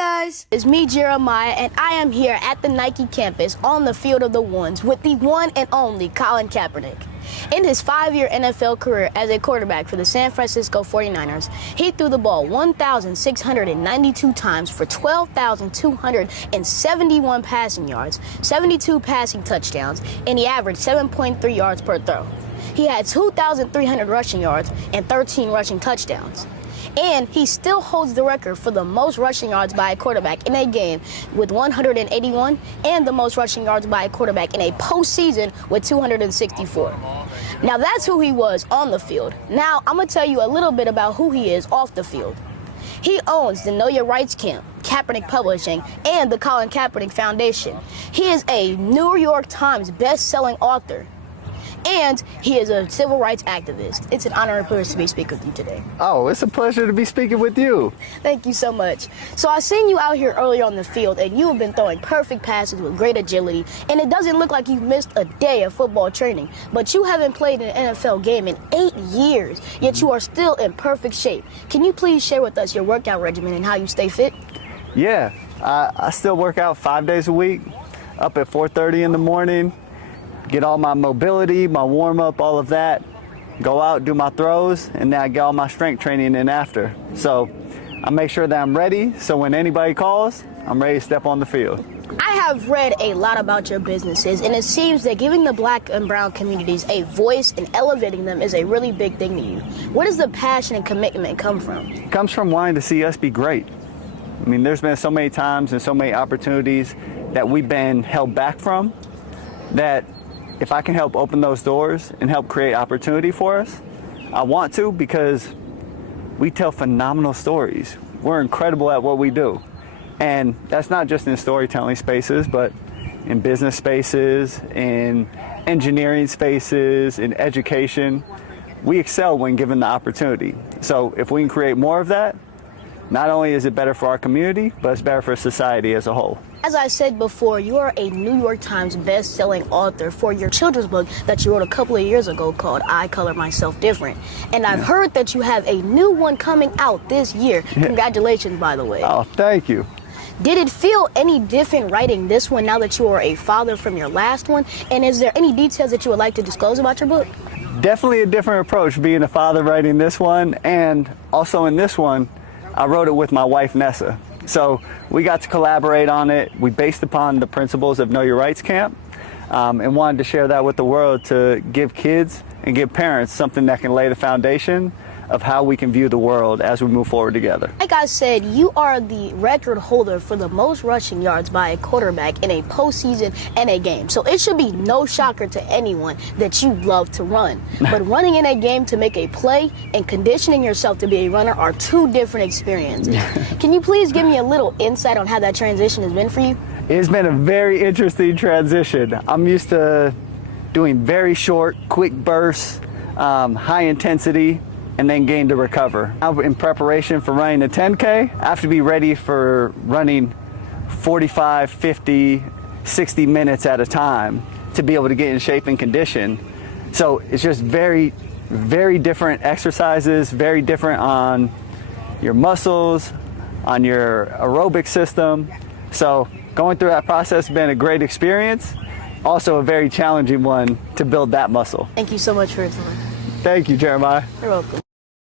guys, it's me, Jeremiah, and I am here at the Nike campus on the field of the ones with the one and only Colin Kaepernick. In his 5-year NFL career as a quarterback for the San Francisco 49ers, he threw the ball 1,692 times for 12,271 passing yards, 72 passing touchdowns, and he averaged 7.3 yards per throw. He had 2,300 rushing yards and 13 rushing touchdowns. And he still holds the record for the most rushing yards by a quarterback in a game with 181 and the most rushing yards by a quarterback in a postseason with 264. Now that's who he was on the field. Now I'm going to tell you a little bit about who he is off the field. He owns the Know Your Rights Camp, Kaepernick Publishing, and the Colin Kaepernick Foundation. He is a New York Times best-selling author. And he is a civil rights activist. It's an honor and privilege to be speaking with you today. Oh, it's a pleasure to be speaking with you. Thank you so much. So I seen you out here earlier on the field, and you have been throwing perfect passes with great agility, and it doesn't look like you've missed a day of football training. But you haven't played an NFL game in 8 years, yet you are still in perfect shape. Can you please share with us your workout regimen and how you stay fit? Yeah, I still work out 5 days a week, up at 4:30 in the morning. Get all my mobility, my warm-up, all of that, go out, do my throws, and then I get all my strength training in after. So I make sure that I'm ready, so when anybody calls, I'm ready to step on the field. I have read a lot about your businesses, and it seems that giving the black and brown communities a voice and elevating them is a really big thing to you. Where does the passion and commitment come from? It comes from wanting to see us be great. I mean, there's been so many times and so many opportunities that we've been held back from that if I can help open those doors and help create opportunity for us, I want to, because we tell phenomenal stories. We're incredible at what we do. And that's not just in storytelling spaces, but in business spaces, in engineering spaces, in education. We excel when given the opportunity. So if we can create more of that, not only is it better for our community, but it's better for society as a whole. As I said before, you are a New York Times best-selling author for your children's book that you wrote a couple of years ago called I Color Myself Different. And I've heard that you have a new one coming out this year. Congratulations, by the way. Oh, thank you. Did it feel any different writing this one now that you are a father from your last one? And is there any details that you would like to disclose about your book? Definitely a different approach being a father writing this one, and also in this one, I wrote it with my wife, Nessa. So we got to collaborate on it. We based upon the principles of Know Your Rights Camp and wanted to share that with the world to give kids and give parents something that can lay the foundation of how we can view the world as we move forward together. Like I said, you are the record holder for the most rushing yards by a quarterback in a postseason and a game. So it should be no shocker to anyone that you love to run. But running in a game to make a play and conditioning yourself to be a runner are two different experiences. Can you please give me a little insight on how that transition has been for you? It's been a very interesting transition. I'm used to doing very short, quick bursts, high intensity, and then gain to recover. Now in preparation for running a 10K, I have to be ready for running 45, 50, 60 minutes at a time to be able to get in shape and condition. So it's just very, very different exercises, very different on your muscles, on your aerobic system. So going through that process has been a great experience, also a very challenging one to build that muscle. Thank you so much for your time. Thank you, Jeremiah. You're welcome.